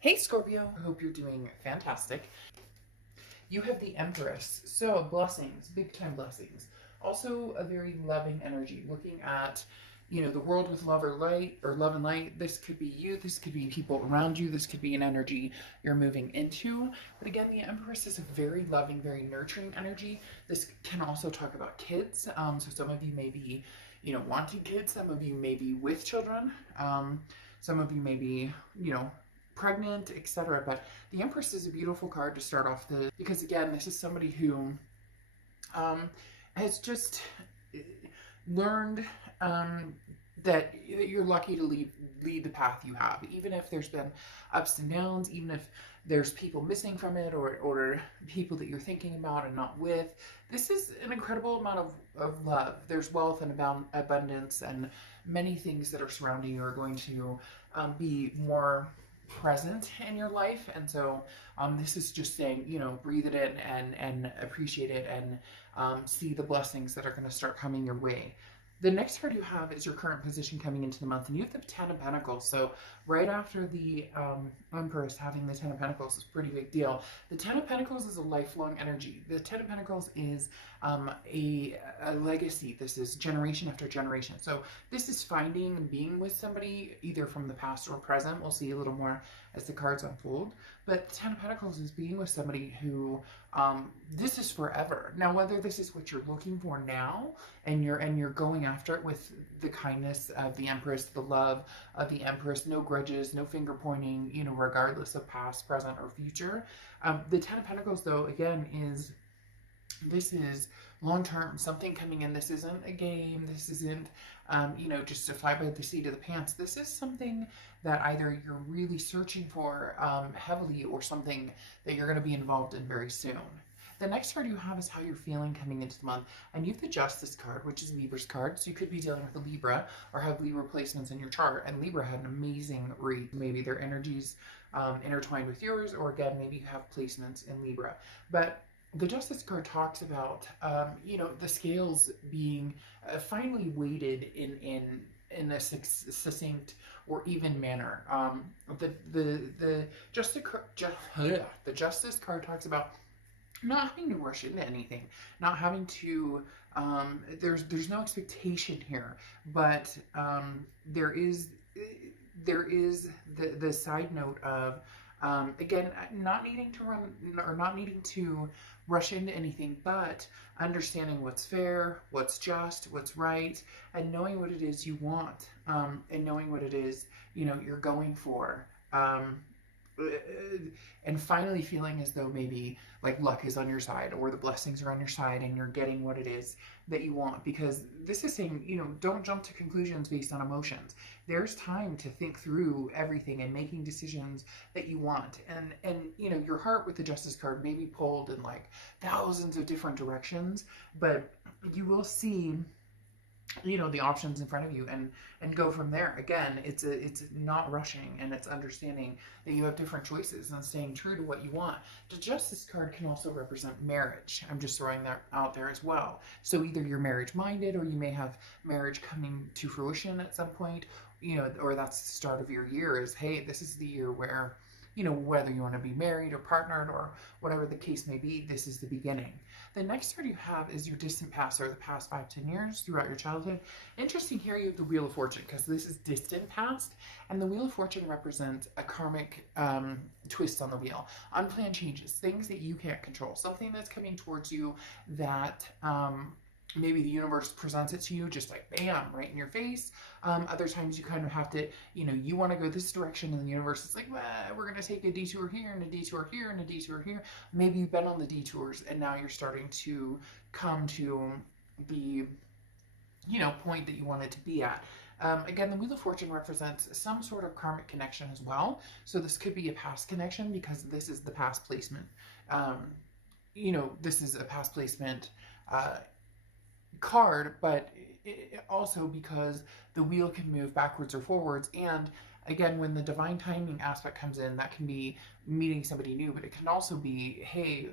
Hey Scorpio, I hope you're doing fantastic. You have the Empress, so blessings, big time blessings. Also a very loving energy, looking at, the world with love or light or love and light. This could be you, this could be people around you, this could be an energy you're moving into. But again, the Empress is a very loving, very nurturing energy. This can also talk about kids. So some of you may be, wanting kids, some of you may be with children. Some of you may be, pregnant, etc. But the Empress is a beautiful card to start off because again, this is somebody who has just learned that you're lucky to lead the path you have, even if there's been ups and downs, even if there's people missing from it, or people that you're thinking about and not with. This is an incredible amount of love. There's wealth and abundance, and many things that are surrounding you are going to be more present in your life. And so this is just saying, breathe it in and appreciate it, and see the blessings that are going to start coming your way. The next card you have is your current position coming into the month, and you have the Ten of Pentacles. So right after the Empress, having the Ten of Pentacles is a pretty big deal. The Ten of Pentacles is a lifelong energy. The Ten of Pentacles is a legacy. This is generation after generation. So this is finding and being with somebody either from the past or present. We'll see a little more as the cards unfold. But the Ten of Pentacles is being with somebody who this is forever. Now, whether this is what you're looking for now, and you're going after it with the kindness of the Empress, the love of the Empress, no grudges, no finger pointing, regardless of past, present, or future. The Ten of Pentacles, though, again, this is long term, something coming in. This isn't a game. This isn't, just to fly by the seat of the pants. This is something that either you're really searching for heavily, or something that you're going to be involved in very soon. The next card you have is how you're feeling coming into the month. And you have the Justice card, which is Libra's card. So you could be dealing with a Libra or have Libra placements in your chart. And Libra had an amazing read. Maybe their energies intertwined with yours, or again, maybe you have placements in Libra. But the Justice card talks about, the scales being finally weighted in a succinct or even manner. The Justice card talks about not having to rush into anything, not having to. There's no expectation here, but there is the side note of. Again, not needing to run or not needing to rush into anything, but understanding what's fair, what's just, what's right, and knowing what it is you want, and knowing what it is, you're going for. And finally feeling as though maybe like luck is on your side, or the blessings are on your side, and you're getting what it is that you want. Because this is saying, don't jump to conclusions based on emotions. There's time to think through everything and making decisions that you want. And your heart with the Justice card may be pulled in like thousands of different directions, but you will see the options in front of you, and go from there. Again, it's not rushing, and it's understanding that you have different choices and staying true to what you want. The Justice card can also represent marriage. I'm just throwing that out there as well. So either you're marriage minded, or you may have marriage coming to fruition at some point, or that's the start of your year, is hey, this is the year where whether you want to be married or partnered or whatever the case may be, this is the beginning. The next card you have is your distant past, or the past 5-10 years throughout your childhood. Interesting here, you have the Wheel of Fortune, because this is distant past, and the Wheel of Fortune represents a karmic twist on the wheel, unplanned changes, things that you can't control, something that's coming towards you that maybe the universe presents it to you just like bam, right in your face. Other times you kind of have to, you want to go this direction, and the universe is like, well, we're going to take a detour here and a detour here and a detour here. Maybe you've been on the detours, and now you're starting to come to the point that you wanted to be at. Again, the Wheel of Fortune represents some sort of karmic connection as well. So this could be a past connection, because this is the past placement. This is a past placement card, but also because the wheel can move backwards or forwards. And again, when the divine timing aspect comes in, that can be meeting somebody new, but it can also be, hey,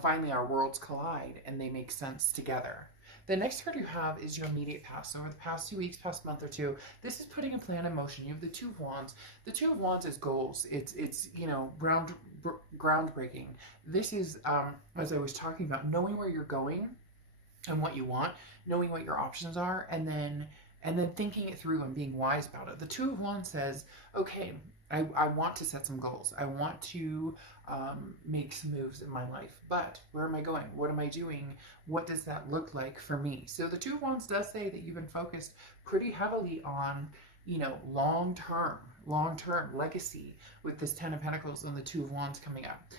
finally our worlds collide and they make sense together. The next card you have is your immediate past. So over the past 2 weeks, past month or two, this is putting a plan in motion. You have the Two of Wands. The Two of Wands is goals. It's groundbreaking. This is, as I was talking about, knowing where you're going and what you want, knowing what your options are, and then thinking it through and being wise about it. The Two of Wands says, okay, I want to set some goals. I want to make some moves in my life, but where am I going? What am I doing? What does that look like for me? So the Two of Wands does say that you've been focused pretty heavily on, long-term legacy with this Ten of Pentacles and the Two of Wands coming up.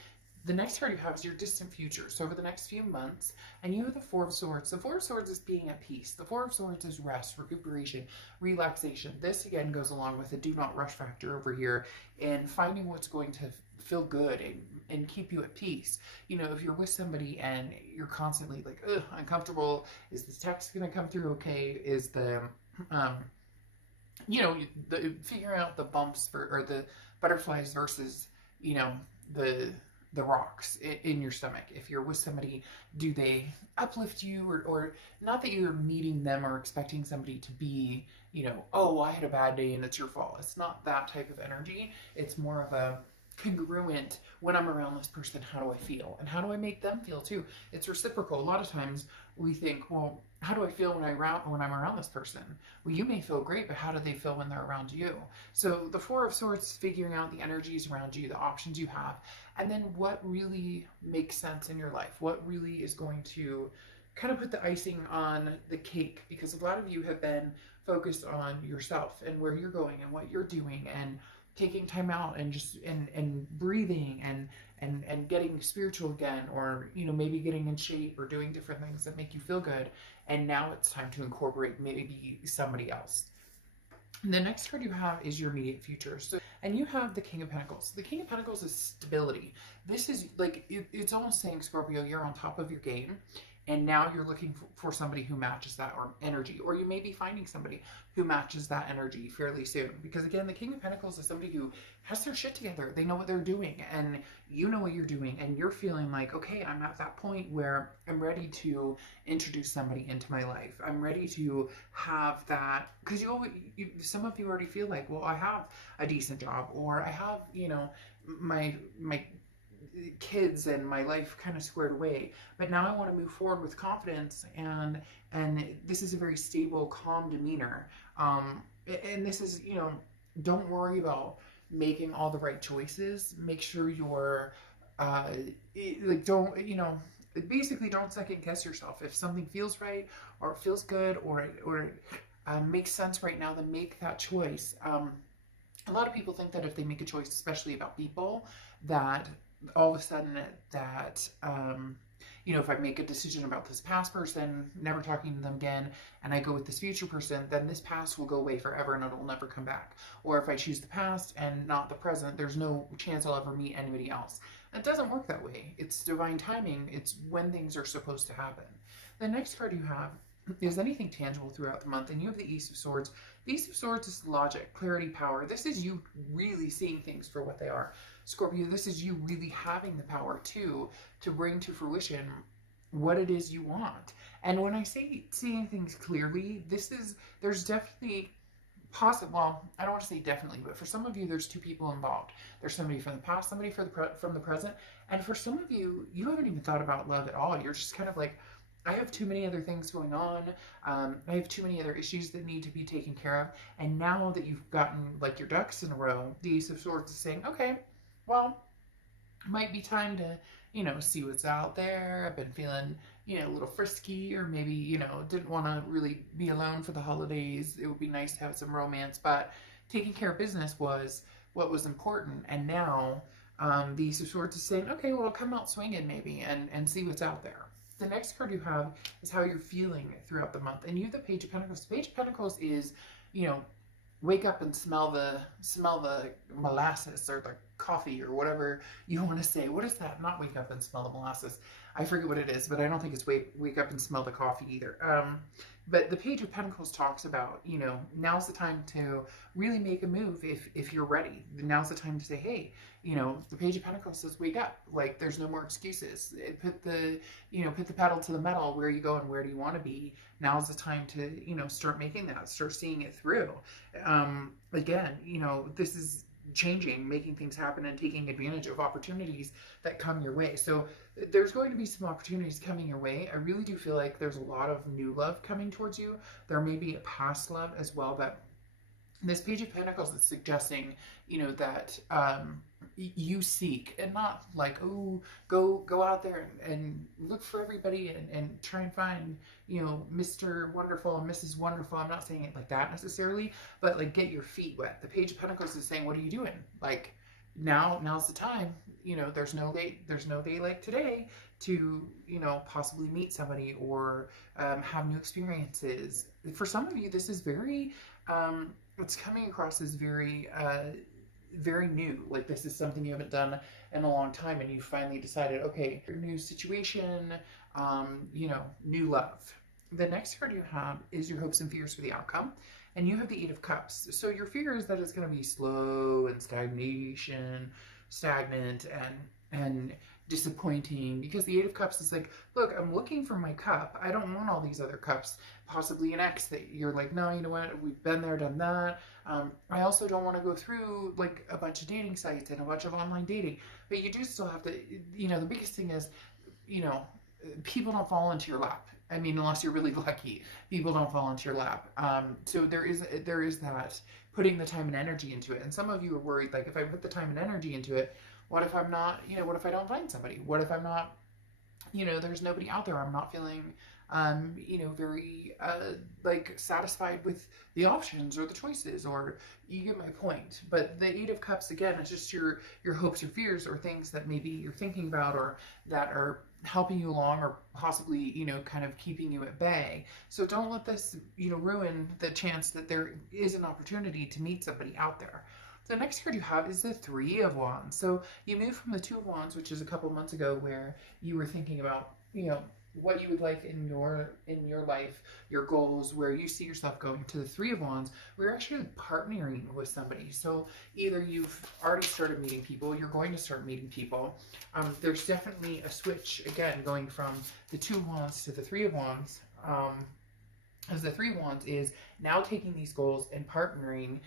The next card you have is your distant future. So over the next few months, and you have the Four of Swords. The Four of Swords is being at peace. The Four of Swords is rest, recuperation, relaxation. This again goes along with the do not rush factor over here and finding what's going to feel good and keep you at peace. If you're with somebody and you're constantly like, ugh, uncomfortable, is this text going to come through okay? Is the, figuring out the bumps or the butterflies versus, the rocks in your stomach. If you're with somebody, do they uplift you or not that you're meeting them or expecting somebody to be, oh, I had a bad day and it's your fault. It's not that type of energy. It's more of a congruent, when I'm around this person, how do I feel? And how do I make them feel too? It's reciprocal. A lot of times we think, well, how do I feel when I'm around this person? Well, you may feel great, but how do they feel when they're around you? So the Four of Swords, figuring out the energies around you, the options you have, and then what really makes sense in your life, what really is going to kind of put the icing on the cake, because a lot of you have been focused on yourself and where you're going and what you're doing and taking time out and just and breathing and getting spiritual again, or maybe getting in shape or doing different things that make you feel good. And now it's time to incorporate maybe somebody else. The next card you have is your immediate future. So, and you have the King of Pentacles. The King of Pentacles is stability. This is like, it's almost saying, Scorpio, you're on top of your game. And now you're looking for somebody who matches that or energy, or you may be finding somebody who matches that energy fairly soon. Because again, the King of Pentacles is somebody who has their shit together. They know what they're doing, and you know what you're doing, and you're feeling like, okay, I'm at that point where I'm ready to introduce somebody into my life. I'm ready to have that, because some of you already feel like, well, I have a decent job, or I have, my kids and my life kind of squared away, but now I want to move forward with confidence, and this is a very stable, calm demeanor, and this is, don't worry about making all the right choices. Make sure you're basically don't second guess yourself. If something feels right or feels good or makes sense right now, then make that choice. A lot of people think that if they make a choice, especially about people, that all of a sudden that, if I make a decision about this past person, never talking to them again, and I go with this future person, then this past will go away forever and it'll never come back. Or if I choose the past and not the present, there's no chance I'll ever meet anybody else. It doesn't work that way. It's divine timing. It's when things are supposed to happen. The next card you have is anything tangible throughout the month, and you have the Ace of Swords. The Ace of Swords is logic, clarity, power. This is you really seeing things for what they are. Scorpio, this is you really having the power to bring to fruition what it is you want. And when I say seeing things clearly, there's definitely well, I don't want to say definitely, but for some of you, there's two people involved. There's somebody from the past, somebody from the present, and for some of you, you haven't even thought about love at all. You're just kind of like, I have too many other things going on. I have too many other issues that need to be taken care of. And now that you've gotten like your ducks in a row, the Ace of Swords is saying, okay, well, it might be time to, see what's out there. I've been feeling, a little frisky, or maybe, didn't want to really be alone for the holidays. It would be nice to have some romance, but taking care of business was what was important. And now the Ace of Swords is saying, okay, well, come out swinging maybe and see what's out there. The next card you have is how you're feeling throughout the month. And you have the Page of Pentacles. The Page of Pentacles is, wake up and smell the molasses or the coffee or whatever you want to say. What is that? Not wake up and smell the molasses. I forget what it is, but I don't think it's wake up and smell the coffee either. But the Page of Pentacles talks about, you know, now's the time to really make a move if you're ready. Now's the time to say, hey, you know, the Page of Pentacles says wake up. Like, there's no more excuses. Put the, you know, put the pedal to the metal. Where are you going? Where do you want to be? Now's the time to, you know, start making that, start seeing it through. Again, you know, this is changing, making things happen, and taking advantage of opportunities that come your way. So there's going to be some opportunities coming your way. I really do feel like there's a lot of new love coming towards you. There may be a past love as well, but this Page of Pentacles is suggesting, you know, that you seek, and not like, oh, go out there and look for everybody and try and find, you know, Mr. Wonderful and Mrs. Wonderful. I'm not saying it like that necessarily, but like, get your feet wet. The Page of Pentacles is saying, what are you doing? Like, now's the time. You know, there's no day like today to, you know, possibly meet somebody or have new experiences. For some of you, this is very it's coming across as very very new. Like, this is something you haven't done in a long time, and you finally decided, okay, new situation, you know, new love. The next card you have is your hopes and fears for the outcome, and you have the Eight of Cups. So your fear is that it's going to be slow and stagnant and disappointing, because the Eight of Cups is like, look, I'm looking for my cup. I don't want all these other cups. Possibly an ex that you're like, no, you know what, we've been there, done that. I also don't want to go through like a bunch of dating sites and a bunch of online dating, but you do still have to, you know, the biggest thing is, you know, people don't fall into your lap. I mean, unless you're really lucky, people don't fall into your lap. So there is that, putting the time and energy into it. And some of you are worried, like, if I put the time and energy into it, what if I'm not, you know, what if I don't find somebody? What if I'm not, you know, there's nobody out there. I'm not feeling, you know, very, like, satisfied with the options or the choices, or you get my point. But the Eight of Cups, again, is just your hopes or fears, or things that maybe you're thinking about, or that are helping you along, or possibly, you know, kind of keeping you at bay. So don't let this, you know, ruin the chance that there is an opportunity to meet somebody out there. The next card you have is the Three of Wands. So you moved from the Two of Wands, which is a couple months ago, where you were thinking about, you know, what you would like in your life, your goals, where you see yourself going, to the Three of Wands, where you're actually partnering with somebody. So either you've already started meeting people, you're going to start meeting people. There's definitely a switch, again, going from the Two of Wands to the Three of Wands. As the Three of Wands is now taking these goals and partnering,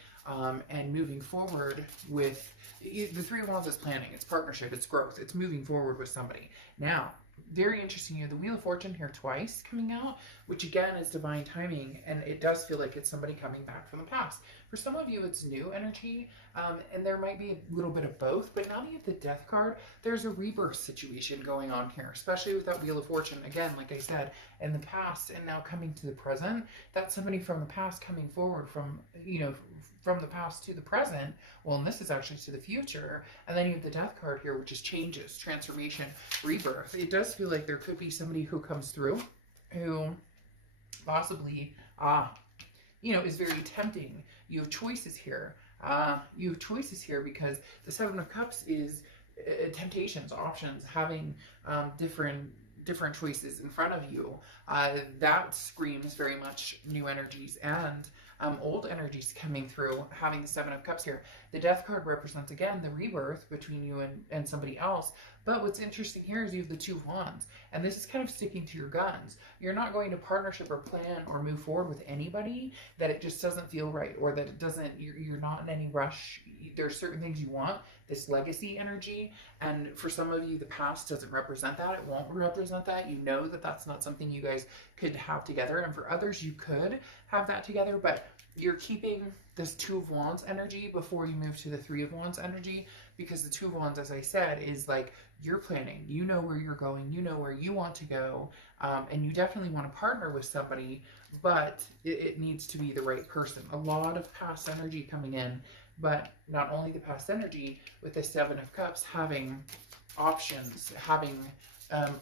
and moving forward with the Three of Wands is planning, it's partnership, it's growth, it's moving forward with somebody. Now, very interesting, you have the Wheel of Fortune here twice coming out, which again is divine timing, and it does feel like it's somebody coming back from the past. For some of you, it's new energy, and there might be a little bit of both, but now that you have the Death card, there's a rebirth situation going on here, especially with that Wheel of Fortune. Again, like I said, in the past and now coming to the present, that's somebody from the past coming forward from, you know, from the past to the present. Well, and this is actually to the future. And then you have the Death card here, which is changes, transformation, rebirth. It does feel like there could be somebody who comes through who possibly, you know, is very tempting. You have choices here. You have choices here because the Seven of Cups is temptations, options, having different choices in front of you. That screams very much new energies and old energies coming through, having the Seven of Cups here. The Death card represents, again, the rebirth between you and somebody else. But what's interesting here is you have the Two of Wands, and this is kind of sticking to your guns. You're not going to partnership or plan or move forward with anybody that it just doesn't feel right, or that it doesn't, you're not in any rush. There's certain things you want, this legacy energy, and for some of you, the past doesn't represent that. It won't represent that. You know that that's not something you guys could have together, and for others, you could have that together, but you're keeping this Two of Wands energy before you move to the Three of Wands energy, because the Two of Wands, as I said, is like, you're planning, you know where you're going, you know where you want to go, and you definitely want to partner with somebody, but it needs to be the right person. A lot of past energy coming in, but not only the past energy, with the Seven of Cups, having options, having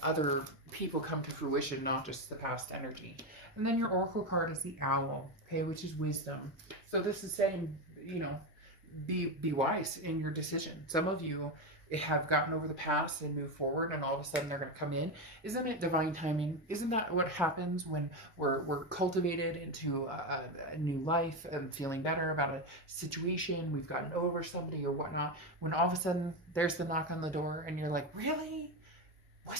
other people come to fruition, not just the past energy. And then your Oracle card is the Owl, okay, which is wisdom. So this is saying, you know, be wise in your decision. Some of you have gotten over the past and moved forward, and all of a sudden they're going to come in. Isn't it divine timing? Isn't that what happens when we're cultivated into a new life and feeling better about a situation? We've gotten over somebody or whatnot. When all of a sudden there's the knock on the door, and you're like, really?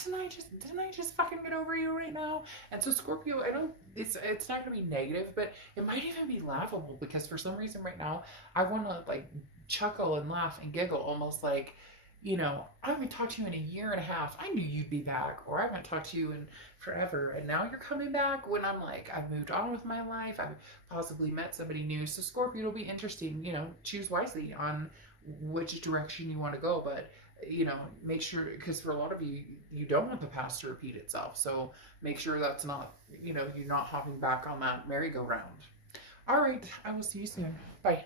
Didn't I just fucking get over you right now? And so Scorpio, I don't, it's not gonna be negative, but it might even be laughable, because for some reason right now I want to like chuckle and laugh and giggle, almost like, I haven't talked to you in a year and a half. I knew you'd be back, or I haven't talked to you in forever, and now you're coming back. When I'm like, I've moved on with my life, I've possibly met somebody new. So Scorpio, it'll be interesting. Choose wisely on which direction you want to go, but make sure, because for a lot of you, you don't want the past to repeat itself. So make sure that's not, you're not hopping back on that merry-go-round. All right, I will see you soon. Bye.